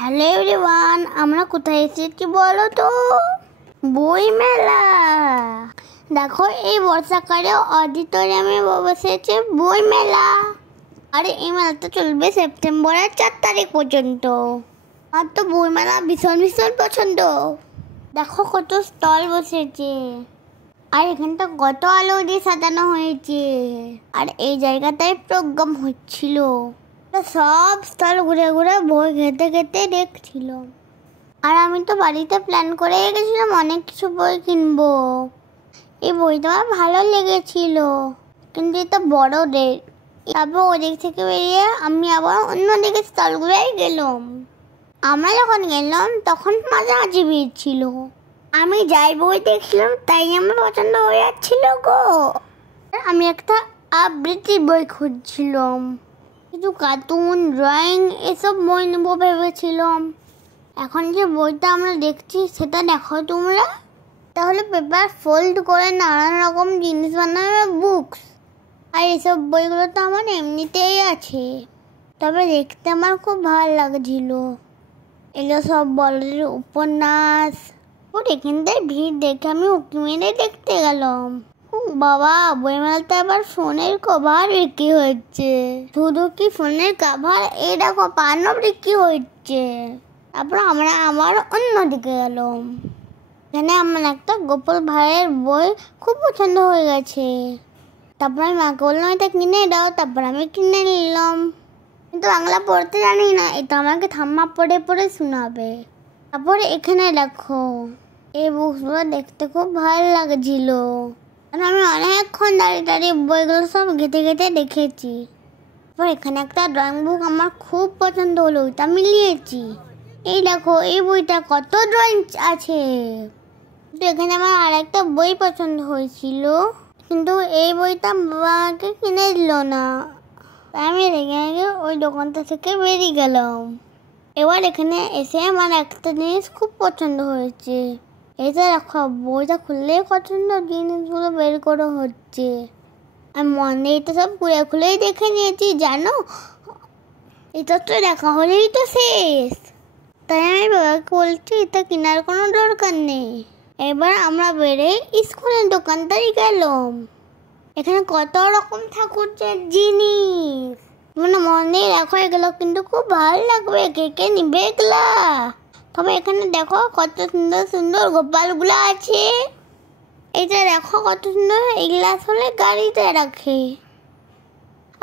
Hello everyone, আমরা কোথায় এসেছি বলো তো? বই মেলা। দেখো, এই বর্ষাকালে অডিটোরিয়ামে বসেছে বই মেলা। আর এই মেলাটা চলবে সেপ্টেম্বরের 4 তারিখ পর্যন্ত। আর তো বই মেলা ভীষণ ভীষণ পছন্দ। দেখো কত স্টল বসেছে, আর এখানটা কত আলো দিয়ে সাজানো হয়েছে। আর এই জায়গাটায় প্রোগ্রাম হচ্ছিল। সব স্টল ঘুরে ঘুরে বই খেতে খেতে দেখছিল। আর আমি তো বাড়িতে প্ল্যান করে গেছিলাম অনেক কিছু বই কিনবো। এই বইটা আমার ভালো লেগেছিল, কিন্তু এটা বড় রেট। তারপর ওদিক থেকে বেরিয়ে আমি আবার অন্যদিকে স্টলগুলোই গেলাম। আমরা যখন গেলাম তখন মাঝামাঝি ভিড় ছিল। আমি যাই বই দেখছিলাম তাই আমার পছন্দ হয়ে যাচ্ছিল গো। আমি একটা আবৃত্তি বই খুঁজছিলাম, কিছু কার্টুন, ড্রয়িং এসব বই নেবো ভেবেছিলাম। এখন যে বইটা আমরা দেখছি সেটা দেখো তোমরা। তাহলে পেপার ফোল্ড করে নানান রকম জিনিস বানানো বুকস। আর এসব বইগুলো তো আমার এমনিতেই আছে, তবে দেখতে আমার খুব ভালো লাগছিল। এগুলো সব বড়দের উপন্যাস। ওর এখানটায় ভিড় দেখে আমি উঁকি মেরে দেখতে গেলাম। বাবা, বইমেলাতে আবার ফোনের কভার বিক্রি হচ্ছে। শুধু কি ফোনের কভার, এই দেখো পানও বিক্রি হচ্ছে। তারপর আমরা আবার অন্যদিকে গেলাম। এখানে আমার একটা গোপাল ভাইয়ের বই খুব পছন্দ হয়ে গেছে। তারপর আমি মাকে বললাম এটা কিনে দাও। তারপর আমি কিনে নিলাম, কিন্তু বাংলা পড়তে জানি না, এটা আমাকে ঠাম্মা পড়ে পড়ে শোনাবে। তারপরে এখানে দেখো, এই বুকসগুলো দেখতে খুব ভালো লাগছিল। আর আমি অনেকক্ষণ দাঁড়িয়ে দাঁড়িয়ে বইগুলো সব ঘেটে ঘেটে দেখেছি। তারপর এখানে একটা ড্রয়িং বুক আমার খুব পছন্দ হলো, ওইটা মিলিয়েছি। এই দেখো, এই বইটা কত ড্রয়িং আছে। কিন্তু এখানে আমার আর একটা বই পছন্দ হয়েছিল, কিন্তু এই বইটা বাবা আমাকে কিনে দিল না। তাই আমি রেগে রেগে ওই দোকানটা থেকে বেরিয়ে গেলাম। এবার এখানে এসে আমার একটা জিনিস খুব পছন্দ হয়েছে। এটা দেখো, বইটা খুললে কত সুন্দর জিনিসগুলো বের করে হচ্ছে। আমি মন দিয়ে এটা সব খুলে খুলেই দেখে নিয়েছি জানো। এটা তো দেখা হলেই তো শেষ। তাই আমি বাবাকে বলছি এটা কেনার কোনো দরকার নেই। এবার আমরা বেড়ে স্কুলের দোকানটাই গেলাম। এখানে কত রকম ঠাকুরের জিনিস, মানে মনে রাখা এগুলো কিন্তু খুব ভালো লাগবে। কে কে নিবে এগুলা? তবে এখানে দেখো কত সুন্দর সুন্দর গোপালগুলো আছে। এটা দেখো কত সুন্দর, এগুলা আসলে গাড়িতে রাখে।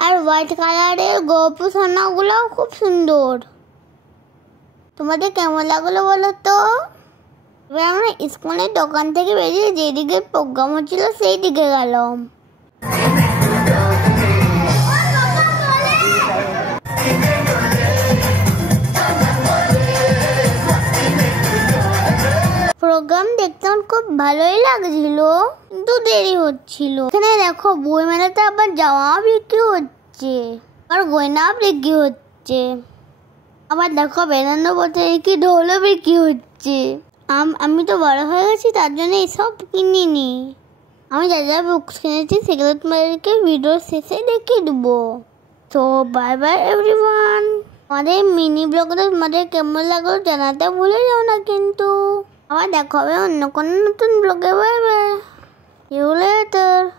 আর হোয়াইট কালারের গোপু সোনাগুলোও খুব সুন্দর। তোমাদের কেমন লাগলো বলো তো? এবার আমরা স্কুলের দোকান থেকে বেরিয়ে যেদিকে প্রোগ্রাম হচ্ছিল সেই দিকে গেলাম। প্রোগ্রাম দেখতে আমার খুব ভালোই লাগছিল, কিন্তু দেরি হচ্ছিল। এখানে দেখো বই মেলাতে আবার জামা বিক্রি হচ্ছে, আর গয়না বিক্রি হচ্ছে। আবার দেখো বেদান্ত বলতে কি ঢোলও বিক্রি হচ্ছে। আমি তো বড় হয়ে গেছি, তার জন্য এসব কিনিনি। আমি যা যা বুকস কিনেছি সেগুলো তোমাদেরকে ভিডিওর শেষে দেখিয়ে দেবো। তো বাই বাই এভরিওয়ান। আমাদের মিনি ব্লগটা তোমাদের কেমন লাগলো জানাতে ভুলে যাও না কিন্তু। আবার দেখা হবে অন্য কোনো নতুন ব্লগে। Bye bye. See you later.